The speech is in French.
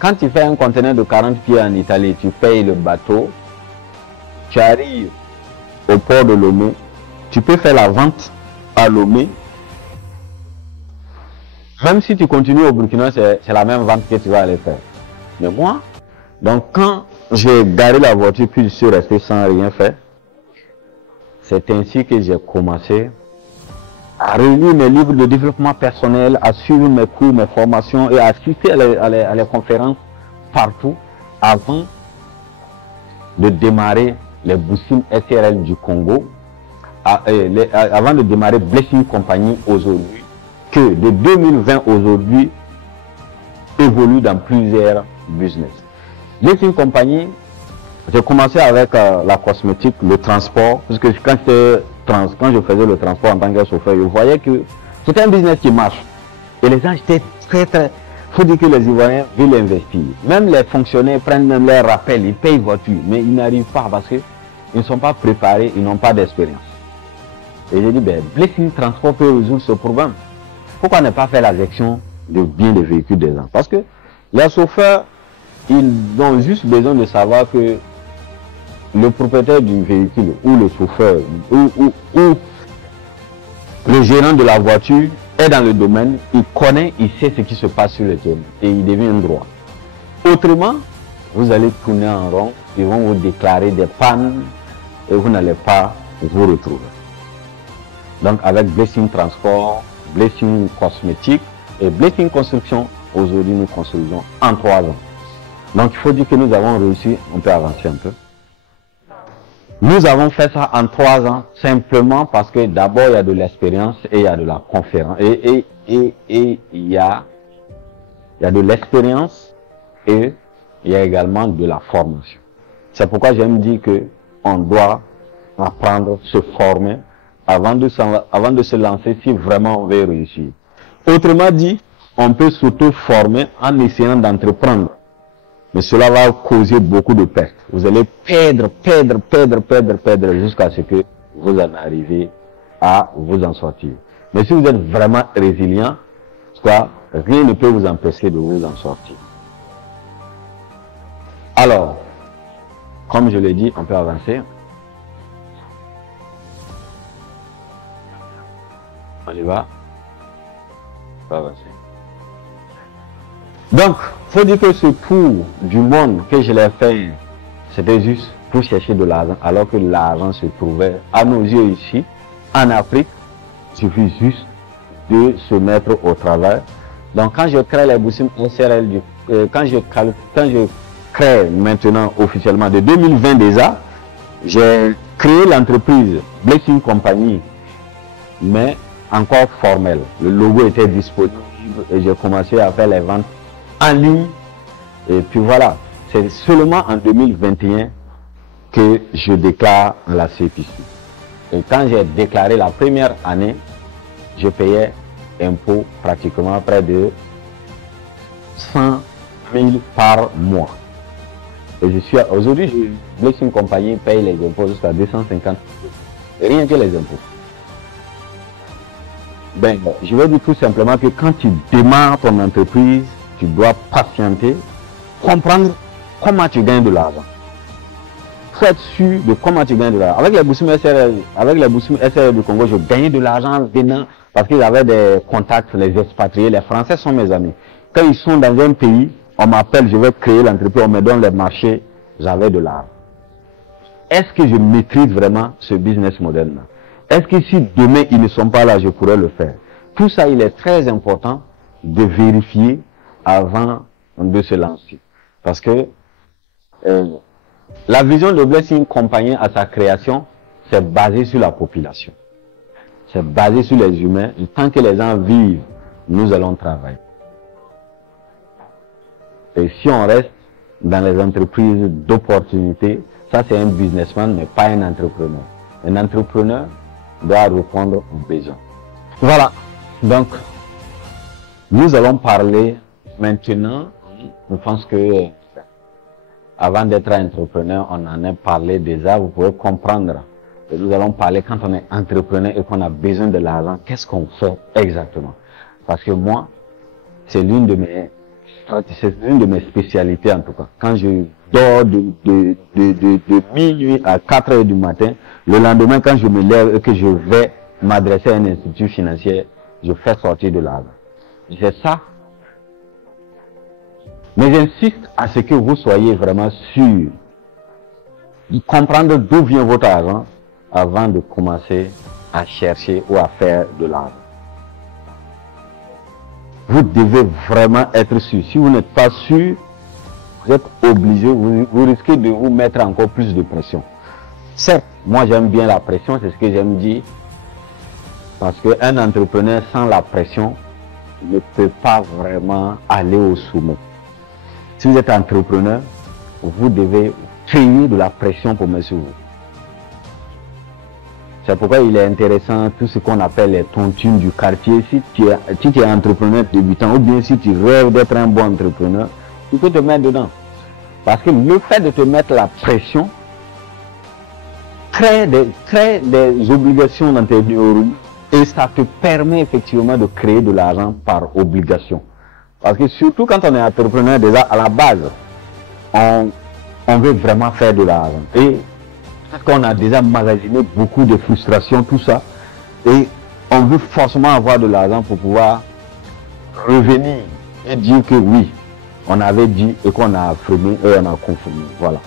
Quand tu fais un conteneur de 40 pieds en Italie, tu payes le bateau, tu arrives au port de Lomé, tu peux faire la vente à Lomé. Même si tu continues au Burkina, c'est la même vente que tu vas aller faire. Mais moi, donc quand j'ai garé la voiture puis je suis resté sans rien faire, c'est ainsi que j'ai commencé à relire mes livres de développement personnel, à suivre mes cours, mes formations et à assister à les conférences partout avant de démarrer les Boussines SRL du Congo, avant de démarrer Blessing Company aujourd'hui, que de 2020 aujourd'hui évolue dans plusieurs business. Blessing Company, j'ai commencé avec la cosmétique, le transport, parce que quand je faisais le transport en tant que chauffeur, je voyais que c'était un business qui marche. Et les gens étaient très... faut dire que les Ivoiriens veulent investir. Même les fonctionnaires prennent même leurs rappels, ils payent voiture, mais ils n'arrivent pas parce qu'ils ne sont pas préparés, ils n'ont pas d'expérience. Et j'ai dit, ben, Blessing Transport peut résoudre ce problème. Pourquoi ne pas faire la gestion de biens des véhicules des gens? Parce que les chauffeurs, ils ont juste besoin de savoir que le propriétaire du véhicule ou le chauffeur ou le gérant de la voiture est dans le domaine, il connaît, il sait ce qui se passe sur le terrain et il devient droit. Autrement, vous allez tourner en rond, ils vont vous déclarer des pannes et vous n'allez pas vous retrouver. Donc avec Blessing Transport, Blessing Cosmétique et Blessing Construction, aujourd'hui nous construisons en 3 ans. Donc il faut dire que nous avons réussi, on peut avancer un peu. Nous avons fait ça en 3 ans, simplement parce que d'abord il y a de l'expérience et il y a de la conférence. Et il y a de l'expérience et il y a également de la formation. C'est pourquoi j'aime dire que on doit apprendre, se former avant de se lancer si vraiment on veut réussir. Autrement dit, on peut s'auto-former en essayant d'entreprendre. Mais cela va causer beaucoup de pertes. Vous allez perdre jusqu'à ce que vous en arrivez à vous en sortir. Mais si vous êtes vraiment résilient, rien ne peut vous empêcher de vous en sortir. Alors, comme je l'ai dit, on peut avancer. On y va. On peut avancer. Donc, faut dire que ce tour du monde que je l'ai fait, c'était juste pour chercher de l'argent, alors que l'argent se trouvait à nos yeux ici, en Afrique. Il suffit juste de se mettre au travail. Donc, quand je crée les Boussines SRL, quand je crée maintenant officiellement de 2020 déjà, j'ai créé l'entreprise Blessing Company, mais encore formelle. Le logo était disponible et j'ai commencé à faire les ventes en ligne. Et puis voilà, c'est seulement en 2021 que je déclare la CPC. Et quand j'ai déclaré la première année, je payais impôt pratiquement près de 100 000 par mois. Et je suis aujourd'hui, Blessing Company paye les impôts jusqu'à 250 000. Rien que les impôts. Ben, je vais dire tout simplement que quand tu démarres ton entreprise, tu dois patienter, comprendre comment tu gagnes de l'argent. Il faut être sûr de comment tu gagnes de l'argent. Avec les Boussines SRL du Congo, je gagnais de l'argent venant parce qu'ils avaient des contacts, les expatriés, les Français sont mes amis. Quand ils sont dans un pays, on m'appelle, je vais créer l'entreprise, on me donne les marchés, j'avais de l'argent. Est-ce que je maîtrise vraiment ce business model-là? Est-ce que si demain ils ne sont pas là, je pourrais le faire? Tout ça, il est très important de vérifier avant de se lancer. Parce que la vision de Blessing Company à sa création, c'est basé sur la population. C'est basé sur les humains. Et tant que les gens vivent, nous allons travailler. Et si on reste dans les entreprises d'opportunité, ça c'est un businessman, mais pas un entrepreneur. Un entrepreneur doit répondre aux besoins. Voilà. Donc, nous allons parler maintenant. Je pense que avant d'être entrepreneur, on en a parlé déjà. Vous pouvez comprendre. Et nous allons parler quand on est entrepreneur et qu'on a besoin de l'argent. Qu'est-ce qu'on fait exactement? Parce que moi, c'est l'une de mes C'est une de mes spécialités en tout cas. Quand je dors de minuit à 4 heures du matin, le lendemain quand je me lève et que je vais m'adresser à un institut financier, je fais sortir de l'argent. C'est ça. Mais j'insiste à ce que vous soyez vraiment sûr de comprendre d'où vient votre argent avant de commencer à chercher ou à faire de l'argent. Vous devez vraiment être sûr. Si vous n'êtes pas sûr, vous êtes obligé, vous risquez de vous mettre encore plus de pression. Certes, moi j'aime bien la pression, c'est ce que j'aime dire. Parce qu'un entrepreneur sans la pression ne peut pas vraiment aller au sommet. Si vous êtes entrepreneur, vous devez créer de la pression pour mettre sur vous. C'est pourquoi il est intéressant tout ce qu'on appelle les tontines du quartier. Si tu es entrepreneur débutant ou bien si tu rêves d'être un bon entrepreneur, tu peux te mettre dedans. Parce que le fait de te mettre la pression crée des obligations dans tes neurones et ça te permet effectivement de créer de l'argent par obligation. Parce que surtout quand on est entrepreneur, déjà à la base, on veut vraiment faire de l'argent. Et parce qu'on a déjà magasiné beaucoup de frustrations, tout ça, et on veut forcément avoir de l'argent pour pouvoir revenir et dire que oui, on avait dit et qu'on a affirmé et on a confirmé. Voilà.